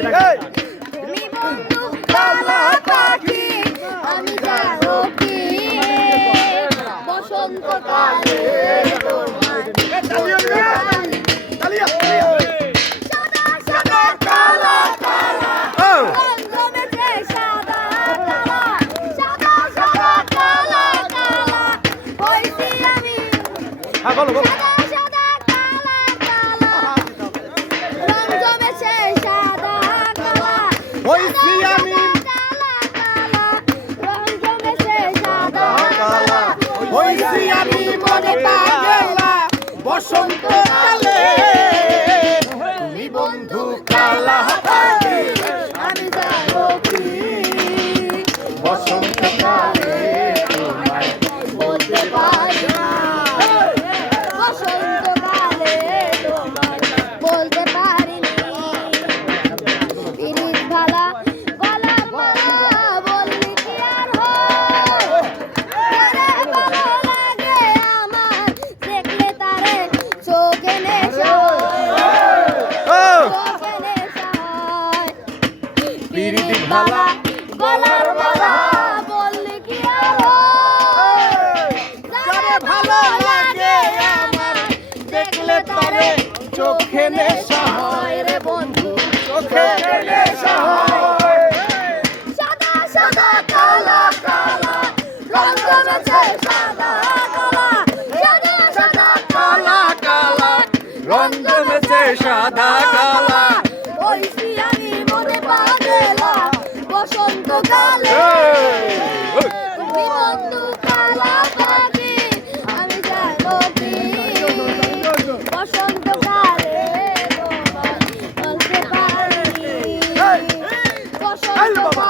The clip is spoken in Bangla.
তুমি বন্ধু কালা পাখি আমি যাবো কি বসন্তকালে তোমার সাদা সাদা কালা কালা রং জমেছে সাদা কালা সাদা সাদা কালা কালা হইছি আমি সাদা সাদা কালা কালা রং জমেছে সাদা কালা হইছি আমি কালা কালা রং জমেছে সাদা কালা হইছি আমি মনে পাগলা বসন্তকালে তুমি বন্ধু কালা পাখি আমি যাবো কি বসন্তকালে তোমায় বলতে পারি না বসন্তকালে তোমায় বলতে পারিনি পিরিত ভালা গলার মালা বললি কি আর হয় তারে ভালো লাগে আমার দেখলে তারে চোখে নেশা চোখে নেশা পিরিত ভালা গলার মালা বললি কি আর হয় যারে ভালো লাগে আমার দেখলে তারে চোখে নেশা হয় রে বন্ধু চোখে নেশা হয় সাদা সাদা কালা কালা রং জমেছে সাদা কালা সাদা সাদা কালা কালা রং জমেছে সাদা কালা হইছি আমি মনে পাগলা বসন্তকালে তুমি বন্ধু কালা পাখি আমি যাবো কি বসন্তকালে তোমায় বলতে পারি বসন্তকালে